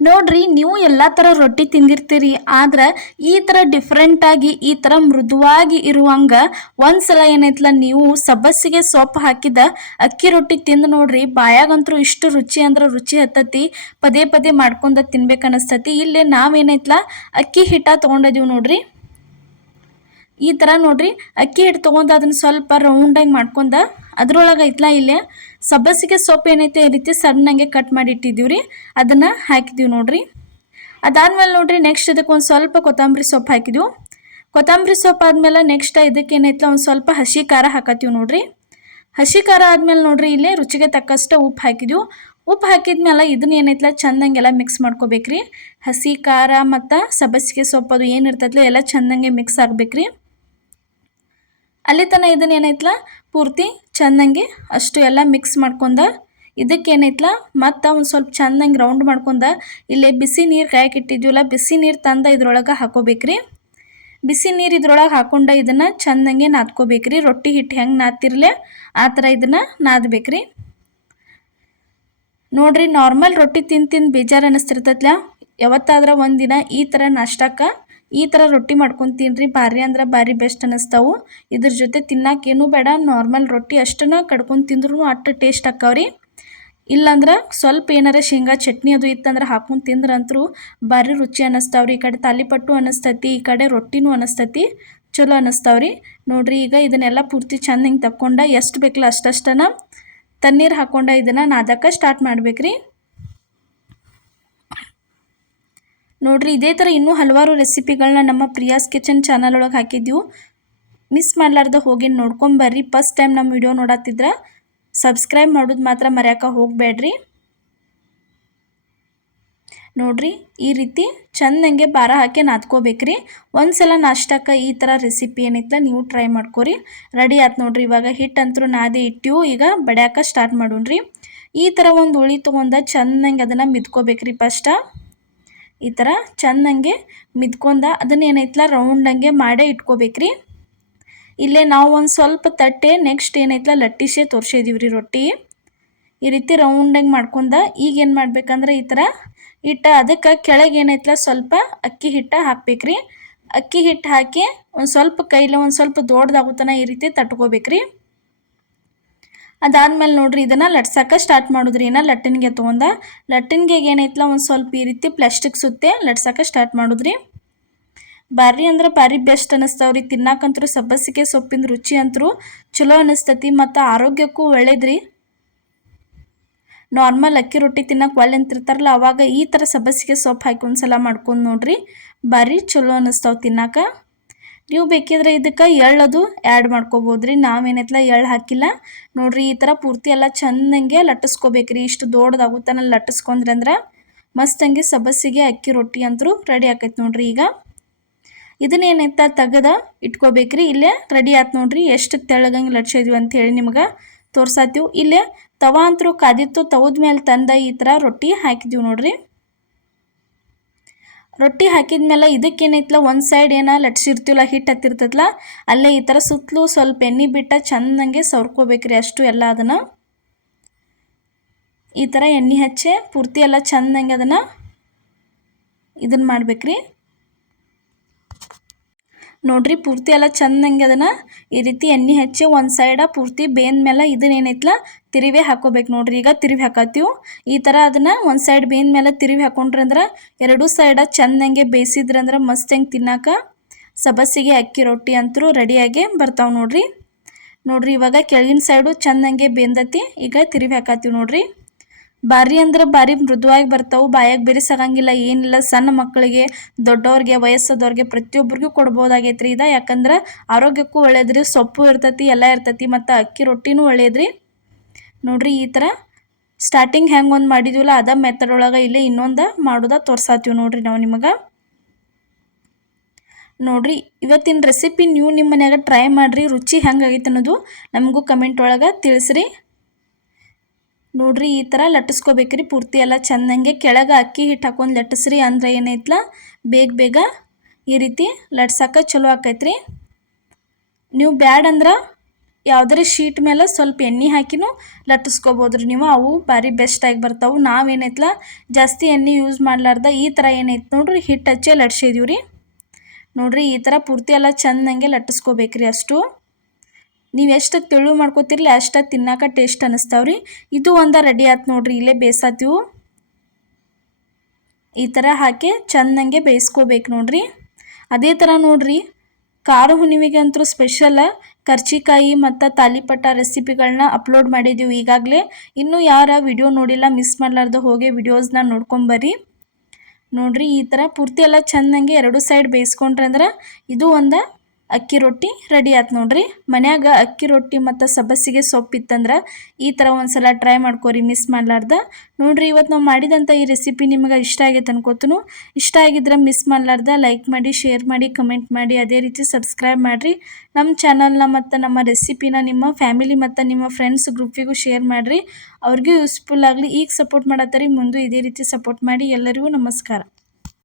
ನೋಡ್ರಿ, ನೀವು ಎಲ್ಲ ಥರ ರೊಟ್ಟಿ ತಿಂದಿರ್ತೀರಿ, ಆದ್ರೆ ಈ ಥರ ಡಿಫ್ರೆಂಟಾಗಿ ಈ ಥರ ಮೃದುವಾಗಿ ಇರುವಂಗ ಒಂದ್ಸಲ ಏನೈತ್ಲ ನೀವು ಸಬ್ಬಸಿಗೆ ಸೊಪ್ಪು ಹಾಕಿದ ಅಕ್ಕಿ ರೊಟ್ಟಿ ತಿಂದು ನೋಡ್ರಿ. ಬಾಯಾಗಂತರೂ ಇಷ್ಟು ರುಚಿ ಅಂದ್ರೆ ರುಚಿ ಹತ್ತತಿ, ಪದೇ ಪದೇ ಮಾಡ್ಕೊಂಡ ತಿನ್ಬೇಕನ್ನಿಸ್ತತಿ. ಇಲ್ಲೇ ನಾವೇನೈತ್ಲ ಅಕ್ಕಿ ಹಿಟ್ಟ ತೊಗೊಂಡಿದೀವಿ ನೋಡ್ರಿ. ಈ ಥರ ನೋಡ್ರಿ, ಅಕ್ಕಿ ಹಿಟ್ಟು ತೊಗೊಂಡು ಅದನ್ನ ಸ್ವಲ್ಪ ರೌಂಡಾಗಿ ಮಾಡ್ಕೊಂಡ ಅದ್ರೊಳಗೆ ಐತ್ಲ ಇಲ್ಲೇ ಸಬ್ಬಸಿಗೆ ಸೊಪ್ಪು ಏನೈತೆ ಈ ರೀತಿ ಸಣ್ಣಂಗೆ ಕಟ್ ಮಾಡಿ ಇಟ್ಟಿದ್ದೀವಿ ರೀ, ಅದನ್ನು ಹಾಕಿದ್ದೀವಿ ನೋಡ್ರಿ. ಅದಾದ್ಮೇಲೆ ನೋಡ್ರಿ ನೆಕ್ಸ್ಟ್ ಇದಕ್ಕೆ ಒಂದು ಸ್ವಲ್ಪ ಕೊತ್ತಂಬರಿ ಸೊಪ್ಪು ಹಾಕಿದ್ವಿ. ಕೊತ್ತಂಬರಿ ಸೊಪ್ಪು ಆದ್ಮೇಲೆ ನೆಕ್ಸ್ಟ್ ಇದಕ್ಕೆ ಏನೈತ್ಲ ಒಂದು ಸ್ವಲ್ಪ ಹಸಿ ಖಾರ ಹಾಕತ್ತೀವಿ ನೋಡ್ರಿ. ಹಸಿ ಖಾರ ಆದ್ಮೇಲೆ ನೋಡ್ರಿ ಇಲ್ಲೇ ರುಚಿಗೆ ತಕ್ಕಷ್ಟು ಉಪ್ಪು ಹಾಕಿದ್ವಿ. ಉಪ್ಪು ಹಾಕಿದ್ಮೇಲೆ ಇದನ್ನ ಏನೈತ್ಲ ಚಂದಂಗೆಲ್ಲ ಮಿಕ್ಸ್ ಮಾಡ್ಕೋಬೇಕ್ರಿ. ಹಸಿ ಖಾರ ಮತ್ತು ಸಬ್ಬಸಿಗೆ ಸೊಪ್ಪು ಅದು ಏನಿರ್ತೈತ್ಲ ಎಲ್ಲ ಚಂದಂಗೆ ಮಿಕ್ಸ್ ಆಗ್ಬೇಕ್ರಿ. ಅಲ್ಲಿ ತನಕ ಇದನ್ನ ಏನೈತ್ಲ ಪೂರ್ತಿ ಚಂದಂಗೆ ಅಷ್ಟು ಎಲ್ಲ ಮಿಕ್ಸ್ ಮಾಡ್ಕೊಂಡ ಇದಕ್ಕೇನೈತ್ಲ ಮತ್ತು ಒಂದು ಸ್ವಲ್ಪ ಚಂದಂಗೆ ರೌಂಡ್ ಮಾಡ್ಕೊಂಡ ಇಲ್ಲೇ ಬಿಸಿ ನೀರು ಕಾಯಕ್ಕೆ ಇಟ್ಟಿದ್ವಲ್ಲ, ಬಿಸಿ ನೀರು ತಂದ ಇದ್ರೊಳಗೆ ಹಾಕೋಬೇಕ್ರಿ. ಬಿಸಿ ನೀರು ಇದ್ರೊಳಗೆ ಹಾಕೊಂಡ ಇದನ್ನು ಚಂದಂಗೆ ನಾದ್ಕೋಬೇಕ್ರಿ. ರೊಟ್ಟಿ ಹಿಟ್ಟು ಹೆಂಗೆ ನಾದ್ತಿರ್ಲೆ ಆ ಥರ ಇದನ್ನು ನಾದಬೇಕ್ರಿ. ನೋಡ್ರಿ, ನಾರ್ಮಲ್ ರೊಟ್ಟಿ ತಿಂದು ಬೇಜಾರು ಅನ್ನಿಸ್ತಿರ್ತೈತ್ಲ, ಯಾವತ್ತಾದ್ರೆ ಒಂದಿನ ಈ ಥರ ನಾಷ್ಟಕ್ಕೆ ಈ ಥರ ರೊಟ್ಟಿ ಮಾಡ್ಕೊಂಡು ತಿನ್ರಿ. ಭಾರಿ ಅಂದ್ರೆ ಭಾರಿ ಬೆಸ್ಟ್ ಅನ್ನಿಸ್ತಾವು. ಇದ್ರ ಜೊತೆ ತಿನ್ನಕ್ಕೇನು ಬೇಡ, ನಾರ್ಮಲ್ ರೊಟ್ಟಿ ಅಷ್ಟನ್ನ ಕಡ್ಕೊಂಡು ತಿಂದ್ರೂ ಅಷ್ಟು ಟೇಸ್ಟ್ ಆಕ್ಕವ್ರಿ. ಇಲ್ಲಾಂದ್ರೆ ಸ್ವಲ್ಪ ಏನಾರ ಶೇಂಗಾ ಚಟ್ನಿ ಅದು ಇತ್ತಂದ್ರೆ ಹಾಕೊಂಡು ತಿಂದ್ರಂತರೂ ಭಾರಿ ರುಚಿ ಅನ್ನಿಸ್ತಾವ್ರಿ. ಈ ಕಡೆ ತಾಲಿಪಟ್ಟು ಅನ್ನಿಸ್ತೈತಿ, ಈ ಕಡೆ ರೊಟ್ಟಿನೂ ಅನ್ನಿಸ್ತೈತಿ, ಚಲೋ ಅನ್ನಿಸ್ತಾವ್ರಿ. ನೋಡ್ರಿ, ಈಗ ಇದನ್ನೆಲ್ಲ ಪೂರ್ತಿ ಚಂದ ಹಿಂಗೆ ತಕ್ಕೊಂಡ ಎಷ್ಟು ಬೇಕಲ್ಲ ಅಷ್ಟಷ್ಟನ ತಣ್ಣೀರು ಹಾಕೊಂಡ ಇದನ್ನು ನಾದಕ್ಕೆ ಸ್ಟಾರ್ಟ್ ಮಾಡ್ಬೇಕ್ರಿ. ನೋಡ್ರಿ, ಇದೇ ಥರ ಇನ್ನೂ ಹಲವಾರು ರೆಸಿಪಿಗಳನ್ನ ನಮ್ಮ ಪ್ರಿಯಾಸ್ ಕಿಚನ್ ಚಾನಲ್ ಒಳಗೆ ಹಾಕಿದ್ದೀವಿ. ಮಿಸ್ ಮಾಡಲಾರ್ದ ಹೋಗಿ ನೋಡ್ಕೊಂಬರ್ರಿ. ಫಸ್ಟ್ ಟೈಮ್ ನಮ್ಮ ವಿಡಿಯೋ ನೋಡತ್ತಿದ್ರೆ ಸಬ್ಸ್ಕ್ರೈಬ್ ಮಾಡೋದು ಮಾತ್ರ ಮರ್ಯಾಕ ಹೋಗಬೇಡ್ರಿ. ನೋಡ್ರಿ, ಈ ರೀತಿ ಚಂದಂಗೆ ಭಾರ ಹಾಕಿ ನಾದ್ಕೋಬೇಕ್ರಿ. ಒಂದ್ಸಲ ನಾಷ್ಟಕ್ಕೆ ಈ ಥರ ರೆಸಿಪಿ ಏನೈತಲ್ಲ ನೀವು ಟ್ರೈ ಮಾಡ್ಕೋರಿ. ರೆಡಿ ಆಯ್ತು ನೋಡ್ರಿ. ಇವಾಗ ಹಿಟ್ಟಂತರೂ ನಾದಿ ಇಟ್ಟಿವು, ಈಗ ಬಡ್ಯಾಕ ಸ್ಟಾರ್ಟ್ ಮಾಡೋಣ್ರಿ. ಈ ಥರ ಒಂದು ಉಳಿ ತೊಗೊಂಡ ಚಂದಂಗೆ ಅದನ್ನು ಮಿದ್ಕೋಬೇಕ್ರಿ. ಫಸ್ಟ ಈ ಥರ ಚಂದಂಗೆ ಮಿದ್ಕೊಂಡ ಅದನ್ನ ಏನೈತಲ್ಲ ರೌಂಡಂಗೆ ಮಾಡೇ ಇಟ್ಕೋಬೇಕ್ರಿ. ಇಲ್ಲೇ ನಾವು ಒಂದು ಸ್ವಲ್ಪ ತಟ್ಟೆ ನೆಕ್ಸ್ಟ್ ಏನೈತಲ್ಲ ಲಟ್ಟಿಸೇ ತೋರಿಸಿದೀವ್ರಿ ರೊಟ್ಟಿ. ಈ ರೀತಿ ರೌಂಡಂಗೆ ಮಾಡ್ಕೊಂಡ ಈಗ ಏನು ಮಾಡ್ಬೇಕಂದ್ರೆ ಈ ಥರ ಹಿಟ್ಟು ಅದಕ್ಕೆ ಕೆಳಗೆ ಏನೈತಲ್ಲ ಸ್ವಲ್ಪ ಅಕ್ಕಿ ಹಿಟ್ಟು ಹಾಕ್ಬೇಕ್ರಿ. ಅಕ್ಕಿ ಹಿಟ್ಟು ಹಾಕಿ ಒಂದು ಸ್ವಲ್ಪ ಕೈಲಿ ಒಂದು ಸ್ವಲ್ಪ ದೊಡ್ಡದಾಗುತ್ತಾನ ಈ ರೀತಿ ತಟ್ಕೋಬೇಕ್ರಿ. ಅದಾದ್ಮೇಲೆ ನೋಡ್ರಿ ಇದನ್ನು ಲಟ್ಸಕ್ಕೆ ಸ್ಟಾರ್ಟ್ ಮಾಡಿದ್ರಿ. ಲಟ್ಟಣಿಗೆ ತೊಗೊಂಡ ಲಟ್ಟಣಿಗೆ ಏನೈತಲ್ಲ ಒಂದು ಸ್ವಲ್ಪ ಈ ರೀತಿ ಪ್ಲಾಸ್ಟಿಕ್ ಸುತ್ತೆ ಲಟ್ಸಕ್ಕೆ ಸ್ಟಾರ್ಟ್ ಮಾಡಿದ್ರಿ. ಭಾರಿ ಅಂದ್ರೆ ಭಾರಿ ಬೆಸ್ಟ್ ಅನ್ನಿಸ್ತಾವ್ರಿ. ತಿನ್ನಾಕಂತರೂ ಸಬ್ಬಸಿಗೆ ಸೊಪ್ಪಿನ ರುಚಿ ಅಂತರೂ ಚಲೋ ಅನ್ನಿಸ್ತತಿ ಮತ್ತು ಆರೋಗ್ಯಕ್ಕೂ ಒಳ್ಳೇದ್ರಿ. ನಾರ್ಮಲ್ ಅಕ್ಕಿ ರೊಟ್ಟಿ ತಿನ್ನಕ್ಕೆ ಒಳ್ಳೆ ಅಂತಿರ್ತಾರಲ್ಲ, ಅವಾಗ ಈ ಥರ ಸಬ್ಬಸಿಗೆ ಸೊಪ್ಪು ಹಾಕಿ ಒಂದ್ಸಲ ಮಾಡ್ಕೊಂಡು ನೋಡ್ರಿ, ಭಾರಿ ಚಲೋ ಅನ್ನಿಸ್ತಾವೆ ತಿನ್ನಕ್ಕೆ. ನೀವು ಬೇಕಿದ್ರೆ ಇದಕ್ಕೆ ಎಳ್ಳದು ಆ್ಯಡ್ ಮಾಡ್ಕೋಬೋದ್ರಿ. ನಾವೇನೈತಲ್ಲ ಎಳ್ಳು ಹಾಕಿಲ್ಲ. ನೋಡ್ರಿ, ಈ ಥರ ಪೂರ್ತಿ ಎಲ್ಲ ಚಂದಂಗೆ ಲಟ್ಟಿಸ್ಕೋಬೇಕ್ರಿ. ಇಷ್ಟು ದೊಡ್ಡದಾಗುತ್ತಾನ ಲಟ್ಟಿಸ್ಕೊಂಡ್ರಿ ಅಂದ್ರೆ ಮಸ್ತಂಗೆ ಸಬ್ಬಸಿಗೆ ಅಕ್ಕಿ ರೊಟ್ಟಿ ಅಂತರೂ ರೆಡಿ ಆಕೈತೆ ನೋಡ್ರಿ. ಈಗ ಇದನ್ನೇನೈತ ತೆಗೆದ ಇಟ್ಕೋಬೇಕ್ರಿ. ಇಲ್ಲೇ ರೆಡಿ ಆಯ್ತು ನೋಡ್ರಿ. ಎಷ್ಟು ತೆಳ್ಳಗಂಗೆ ಲಟ್ಸಿದ್ವಿ ಅಂತ ಹೇಳಿ ನಿಮ್ಗೆ ತೋರ್ಸಾತೀವಿ. ಇಲ್ಲೇ ತವಾ ಅಂತರೂ ಕಾದಿತ್ತು, ತವದ ಮೇಲೆ ತಂದ ಈ ಥರ ರೊಟ್ಟಿ ಹಾಕಿದ್ದೀವಿ ನೋಡ್ರಿ. ರೊಟ್ಟಿ ಹಾಕಿದ್ಮೇಲೆ ಇದಕ್ಕೇನೈತಲ್ಲ ಒಂದು ಸೈಡ್ ಏನೋ ಲಟ್ಸಿರ್ತೀವಲ್ಲ ಹಿಟ್ಟು ಹತ್ತಿರ್ತೈತಲ್ಲ ಅಲ್ಲೇ ಈ ಥರ ಸುತ್ತಲೂ ಸ್ವಲ್ಪ ಎಣ್ಣೆ ಬಿಟ್ಟ ಚಂದಂಗೆ ಸವ್ರ್ಕೋಬೇಕ್ರಿ. ಅಷ್ಟು ಎಲ್ಲ ಅದನ್ನು ಈ ಥರ ಎಣ್ಣೆ ಹಚ್ಚಿ ಪೂರ್ತಿ ಎಲ್ಲ ಚಂದಂಗೆ ಅದನ್ನು ಇದನ್ನು ಮಾಡ್ಬೇಕ್ರಿ. ನೋಡ್ರಿ, ಪೂರ್ತಿ ಎಲ್ಲ ಚಂದಂಗೆ ಅದನ್ನು ಈ ರೀತಿ ಎಣ್ಣೆ ಹಚ್ಚಿ ಒಂದು ಸೈಡ ಪೂರ್ತಿ ಬೇಂದ ಮೇಲೆ ಇದನ್ನೇನೈತಲ್ಲ ತಿರುವಿ ಹಾಕೋಬೇಕು ನೋಡ್ರಿ. ಈಗ ತಿರುವಿ ಹಾಕತ್ತೀವಿ. ಈ ಥರ ಅದನ್ನು ಒಂದು ಸೈಡ್ ಬೇಂದ ಮೇಲೆ ತಿರುವಿ ಹಾಕೊಂಡ್ರಂದ್ರೆ ಎರಡೂ ಸೈಡ ಚಂದಂಗೆ ಬೇಯಿಸಿದ್ರಂದ್ರೆ ಮಸ್ತ್ ಹೆಂಗೆ ತಿನ್ನಾಕ ಸಬ್ಬಸಿಗೆ ಅಕ್ಕಿ ರೊಟ್ಟಿ ಅಂತರೂ ರೆಡಿಯಾಗಿ ಬರ್ತಾವೆ ನೋಡ್ರಿ. ನೋಡ್ರಿ, ಇವಾಗ ಕೆಳಗಿನ ಸೈಡು ಚಂದಂಗೆ ಬೆಂದತಿ. ಈಗ ತಿರುವಿ ಹಾಕತ್ತೀವಿ ನೋಡ್ರಿ. ಭಾರಿ ಅಂದ್ರೆ ಭಾರಿ ಮೃದುವಾಗಿ ಬರ್ತಾವೆ, ಬಾಯಾಗ ಬೆರೆಸಾಗಂಗಿಲ್ಲ ಏನಿಲ್ಲ. ಸಣ್ಣ ಮಕ್ಕಳಿಗೆ, ದೊಡ್ಡವ್ರಿಗೆ, ವಯಸ್ಸಾದವ್ರಿಗೆ ಪ್ರತಿಯೊಬ್ಬರಿಗೂ ಕೊಡ್ಬೋದಾಗೈತ್ರಿ ಇದು. ಯಾಕಂದ್ರೆ ಆರೋಗ್ಯಕ್ಕೂ ಒಳ್ಳೇದ್ರಿ, ಸೊಪ್ಪು ಇರ್ತೈತಿ, ಎಲ್ಲ ಇರ್ತೈತಿ, ಮತ್ತು ಅಕ್ಕಿ ರೊಟ್ಟಿನೂ ಒಳ್ಳೇದ್ರಿ. ನೋಡ್ರಿ, ಈ ಥರ ಸ್ಟಾರ್ಟಿಂಗ್ ಹೆಂಗೆ ಒಂದು ಮಾಡಿದ್ವಿಲ್ಲ ಅದ ಮೆಥಡ್ ಒಳಗೆ ಇಲ್ಲೇ ಇನ್ನೊಂದು ಮಾಡೋದ ತೋರ್ಸಾತೀವಿ ನೋಡ್ರಿ ನಾವು ನಿಮಗೆ. ನೋಡ್ರಿ, ಇವತ್ತಿನ ರೆಸಿಪಿ ನೀವು ನಿಮ್ಮ ಮನ್ಯಾಗ ಟ್ರೈ ಮಾಡಿರಿ. ರುಚಿ ಹೆಂಗಾಗೈತೆ ಅನ್ನೋದು ನಮಗೂ ಕಮೆಂಟ್ ಒಳಗೆ ತಿಳಿಸ್ರಿ. ನೋಡ್ರಿ, ಈ ಥರ ಲಟ್ಟಿಸ್ಕೋಬೇಕ್ರಿ ಪೂರ್ತಿ ಎಲ್ಲ ಚಂದಂಗೆ. ಕೆಳಗೆ ಅಕ್ಕಿ ಹಿಟ್ಟು ಹಾಕೊಂಡು ಲಟ್ಟಿಸ್ರಿ ಅಂದ್ರೆ ಏನೈತಲ್ಲ ಬೇಗ ಬೇಗ ಈ ರೀತಿ ಲಟ್ಸಕ್ಕೆ ಚಲೋ ಆಕೈತ್ರಿ. ನೀವು ಬ್ಯಾಡಂದ್ರೆ ಯಾವುದೇ ಶೀಟ್ ಮೇಲೆ ಸ್ವಲ್ಪ ಎಣ್ಣೆ ಹಾಕಿನೂ ಲಟ್ಟಿಸ್ಕೋಬೋದು ರೀ ನೀವು. ಅವು ಭಾರಿ ಬೆಸ್ಟಾಗಿ ಬರ್ತಾವೆ. ನಾವೇನೈತಲ್ಲ ಜಾಸ್ತಿ ಎಣ್ಣೆ ಯೂಸ್ ಮಾಡಲಾರ್ದ ಈ ಥರ ಏನೈತೆ ನೋಡ್ರಿ ಹಿಟ್ಟು ಹಚ್ಚಿ ಲಟ್ಸಿದೀವಿ ರೀ. ನೋಡಿರಿ ಈ ಥರ ಪೂರ್ತಿ ಎಲ್ಲ ಚೆಂದಂಗೆ ಲಟ್ಟಿಸ್ಕೋಬೇಕ್ರಿ. ಅಷ್ಟು ನೀವು ಎಷ್ಟು ತೆಳು ಮಾಡ್ಕೋತಿರ್ಲಿ ಅಷ್ಟು ತಿನ್ನೋಕೆ ಟೇಸ್ಟ್ ಅನ್ನಿಸ್ತಾವ್ರಿ. ಇದು ಒಂದು ರೆಡಿ ಆಯ್ತು ನೋಡ್ರಿ. ಇಲ್ಲೇ ಬೇಯಿಸತ್ತೀವಿ. ಈ ಥರ ಹಾಕಿ ಚೆಂದಂಗೆ ಬೇಯಿಸ್ಕೋಬೇಕು ನೋಡ್ರಿ. ಅದೇ ಥರ ನೋಡ್ರಿ ಖಾರ ಹುಣ್ಣಿಮೆಗೆ ಅಂತೂ ಸ್ಪೆಷಲ್ ಕರ್ಚಿಕಾಯಿ ಮತ್ತು ತಾಲಿಪಟ್ಟ ರೆಸಿಪಿಗಳನ್ನ ಅಪ್ಲೋಡ್ ಮಾಡಿದ್ದೀವಿ ಈಗಾಗಲೇ. ಇನ್ನೂ ಯಾರ ವಿಡಿಯೋ ನೋಡಿಲ್ಲ ಮಿಸ್ ಮಾಡಲಾರ್ದು ಹೋಗಿ ವಿಡಿಯೋಸ್ನ ನೋಡ್ಕೊಂಬರ್ರಿ. ನೋಡ್ರಿ ಈ ಥರ ಪೂರ್ತಿ ಎಲ್ಲ ಚೆಂದಂಗೆ ಎರಡು ಸೈಡ್ ಬೇಯಿಸ್ಕೊಂಡ್ರೆ ಅಂದ್ರೆ ಇದು ಒಂದು ಅಕ್ಕಿ ರೊಟ್ಟಿ ರೆಡಿ ಆಯ್ತು ನೋಡ್ರಿ. ಮನ್ಯಾಗ ಅಕ್ಕಿ ರೊಟ್ಟಿ ಮತ್ತು ಸಬ್ಬಸಿಗೆ ಸೊಪ್ಪಿತ್ತಂದ್ರೆ ಈ ಥರ ಒಂದ್ಸಲ ಟ್ರೈ ಮಾಡ್ಕೊರಿ ಮಿಸ್ ಮಾಡಲಾರ್ದ. ನೋಡ್ರಿ ಇವತ್ತು ನಾವು ಮಾಡಿದಂಥ ಈ ರೆಸಿಪಿ ನಿಮಗೆ ಇಷ್ಟ ಆಗೈತೆ ಅನ್ಕೋತನು. ಇಷ್ಟ ಆಗಿದ್ರೆ ಮಿಸ್ ಮಾಡಲಾರ್ದ ಲೈಕ್ ಮಾಡಿ, ಶೇರ್ ಮಾಡಿ, ಕಮೆಂಟ್ ಮಾಡಿ, ಅದೇ ರೀತಿ ಸಬ್ಸ್ಕ್ರೈಬ್ ಮಾಡಿರಿ. ನಮ್ಮ ಚಾನಲ್ನ ಮತ್ತು ನಮ್ಮ ರೆಸಿಪಿನ ನಿಮ್ಮ ಫ್ಯಾಮಿಲಿ ಮತ್ತು ನಿಮ್ಮ ಫ್ರೆಂಡ್ಸ್ ಗ್ರೂಪಿಗೂ ಶೇರ್ ಮಾಡಿರಿ. ಅವ್ರಿಗೂ ಯೂಸ್ಫುಲ್ ಆಗಲಿ. ಈಗ ಸಪೋರ್ಟ್ ಮಾಡತ್ತರಿ, ಮುಂದೆ ಇದೇ ರೀತಿ ಸಪೋರ್ಟ್ ಮಾಡಿ. ಎಲ್ಲರಿಗೂ ನಮಸ್ಕಾರ.